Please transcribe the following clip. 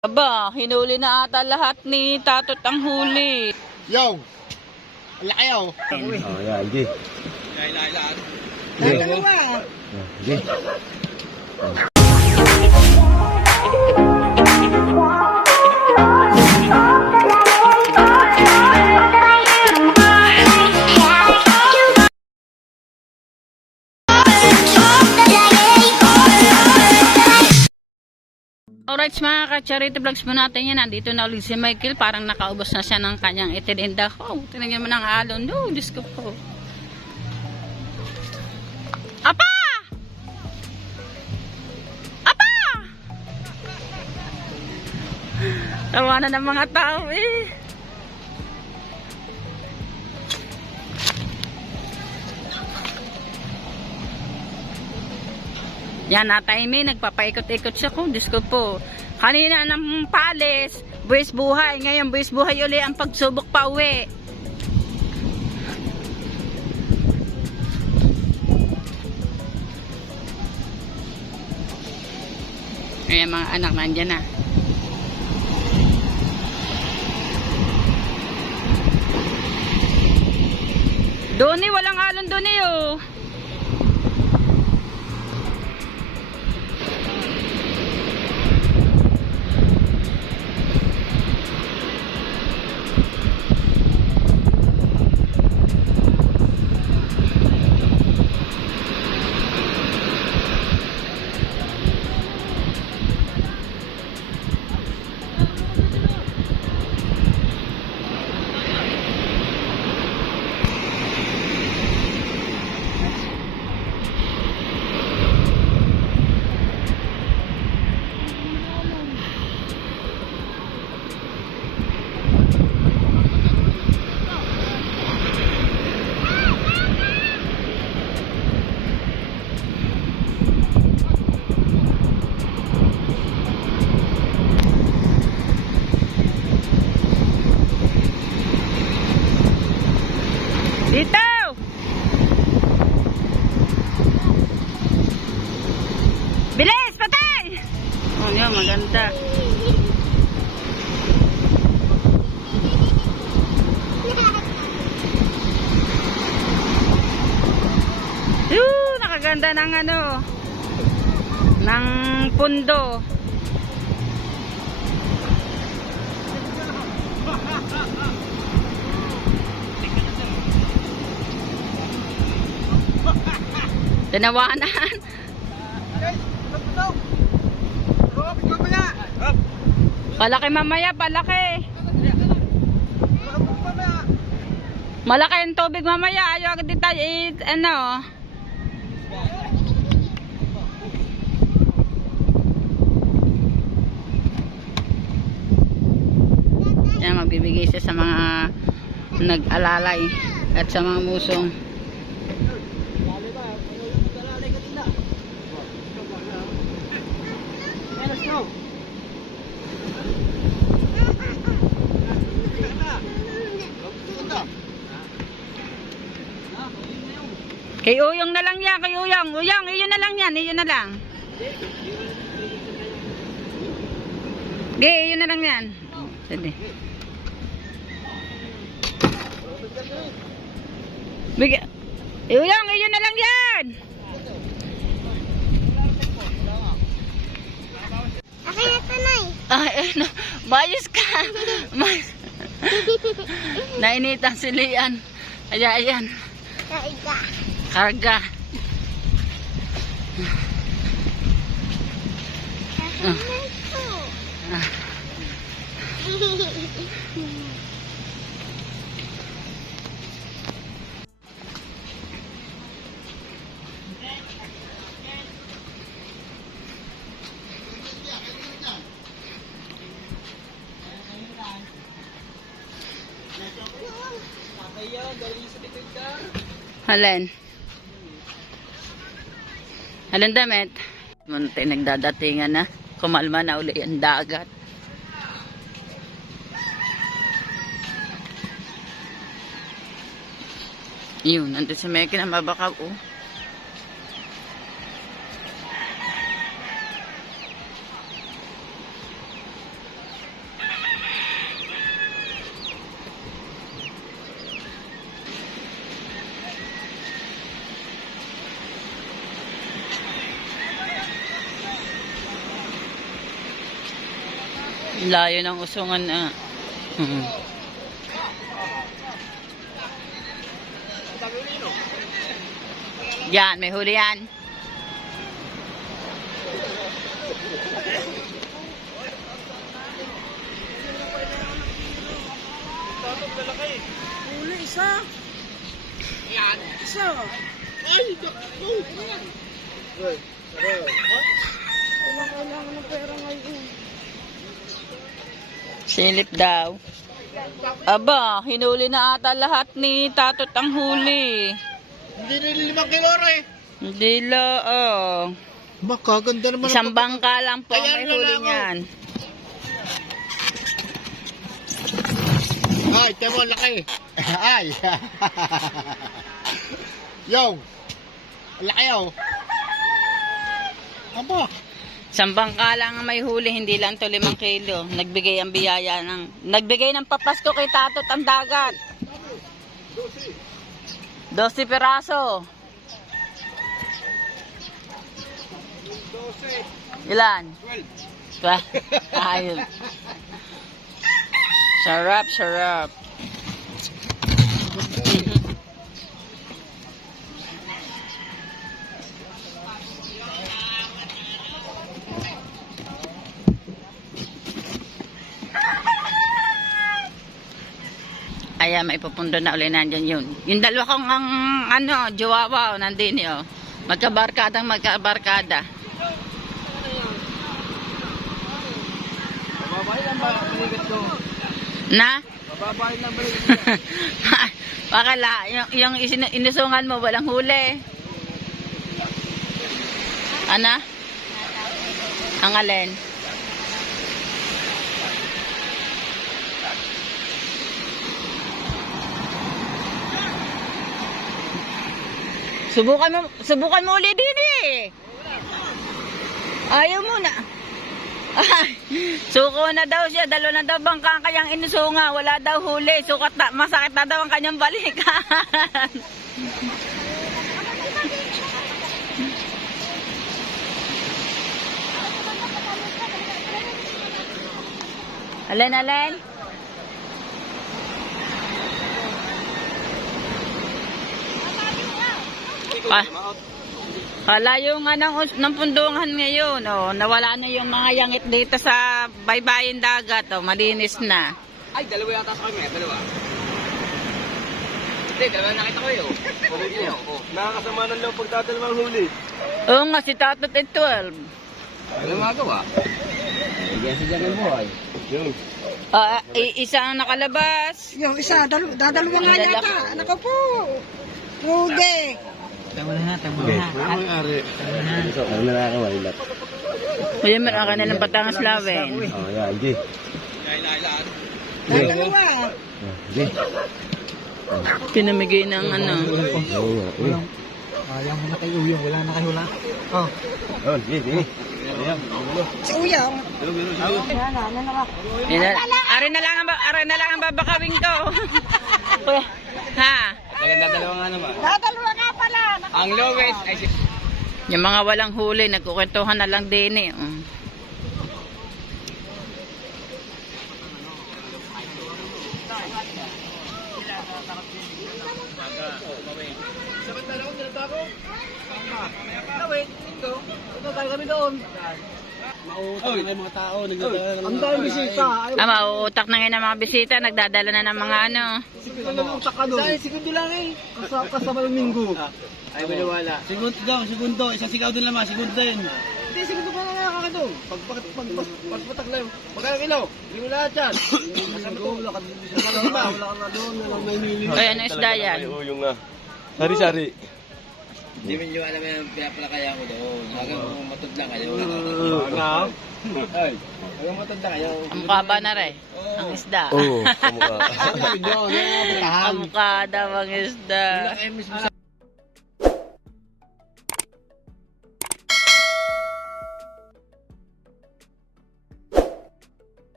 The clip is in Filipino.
Aba, hinuli na ata lahat ni Tatot ang huli. Yo! Ang laki yo! Oh, yeah, hindi. Dalawa! Hindi. Alright mga ka-charity vlogs mo natin yan. Nandito na ulit si Michael. Parang nakaubos na siya ng kanyang itininda. Oh, tinagyan mo ng alon. No, Diyos ko po. Apa! Apa! Tawanan ng mga tao eh. Yan, Natay May, nagpapaikot-ikot siya ko. Diyos ko po. Kanina ng palis, buwis buhay. Ngayon, buwis buhay uli ang pagsubok pa uwi. Ayan, mga anak nandyan na. Doni, walang alon Doni oh. Dito! Bilis! Patay! Oh, yan, maganda. Nakaganda ng ano, ng pundo. Tinawanan. Palaki mamaya, palaki. Malaki yung tubig mamaya. Ayaw agad tayo ano. Yan, magbibigay siya sa mga nag-alalay at sa mga musong. Kay Uyong na lang yan, kay Uyong. Uyong, iyon na lang yan, iyon na lang. Okay, iyon na lang yan. Sige. Bigyan. Uyong, iyon na lang yan. Akin na tanay. Ay, ano, bayos ka. Nainitan si Lian. Ayan. Kaiga. Karga. Halen. Halen damit. Munti nagdadatingan na. Kumalma na uli ang dagat. Yun, nandun sa Meki na mabakaw oh. Layo ng usungan na. Yan, may huli yan. Huli, isa. Yan. Isa. Ay, kailangan ng pera ngayon. Silip daw. Aba, hinuli na ata lahat ni Tatot ang huli. Hindi na 5 kilo eh. Hindi lang. Makaganda naman. Isang bangka lang po ang Ayan may na huli lang, oh. niyan. Ay, temo, laki. Ay. Yo. Laki yo. Aba. Isang bangka lang ang may huli, hindi lang to 5 kilo. Nagbigay ang biyaya nagbigay ng papasko kay Tatot ang dagat. 12 peraso. 12. Ilan? 12. Ayun. Sarap, sarap. Ayan, may pupunta na ulit nandyan yun. Yung dalawa kong jowawa, nandun yun. Magkabarkada. Babae lang ba balikat ko? Na? Babae lang balikat ko. Bakala, yung inusungan mo, walang huli. Ana? Ang alin? Subukan mo ulit din eh. Ayaw mo na. Ay, suko na daw siya. 2 na daw bangka ang kanyang inusunga. Wala daw huli. Masakit na daw ang kanyang balikan. Alin? Kalayo nga ng pundungan ngayon, nawala na yung mga yangit dito sa baybayin dagat, malinis na. Ay, 2 yata sa kami, 2. Hindi, 2 nakita ko yun. Nakakasama ng loob pagdadalawang huli. Oo nga, si Tatot ay 12. Ano magawa? Bigyan siya dyan ng buhay. Yun. Isa ang nakalabas. Yung isa, dadalawa nga yata. Anak ko po. Rude. Tama na. Ano ari? Ano na nakakawailat? Kaya meron ka nilang Batangas Lawin. Oh, yeah, hindi. Dadalawa. Hindi. Pinamigay ng Ayaw mo na kayo yung wala na kayo wala. Oh. Oh, hindi. Si Uyang. Ari na lang ang babakawin ko. Ha? Dalawa nga naman. Dadalawa nga pala. Ang lowest ay Yung mga walang huli, nagkukwentuhan na lang din eh. Mauutang na mga tao. Ang daming bisita. Mauutak na ngayon ng mga bisita, nagdadala na ng mga Utak ka doon. Segundo lang eh. Kasama ng linggo. ay maniwala. Segundo. Isang sigaw din naman. Segundo din. Hindi, segundo pa nga nakaka doon. Pagpatak lang. Magkano kilo? Hindi mo lahat yan. Wala ka na doon. May nili. Ay, ano isda yan? Yung sari-sari. Hindi mo nyo alam yung pinapalakaya ko doon. Hanggang matod lang kayo. Ay, hanggang matod lang kayo. Ang mukha ba na rin? Ang isda. Oo, kamukha. Ang mukha daw ang isda. Ay, mismo sa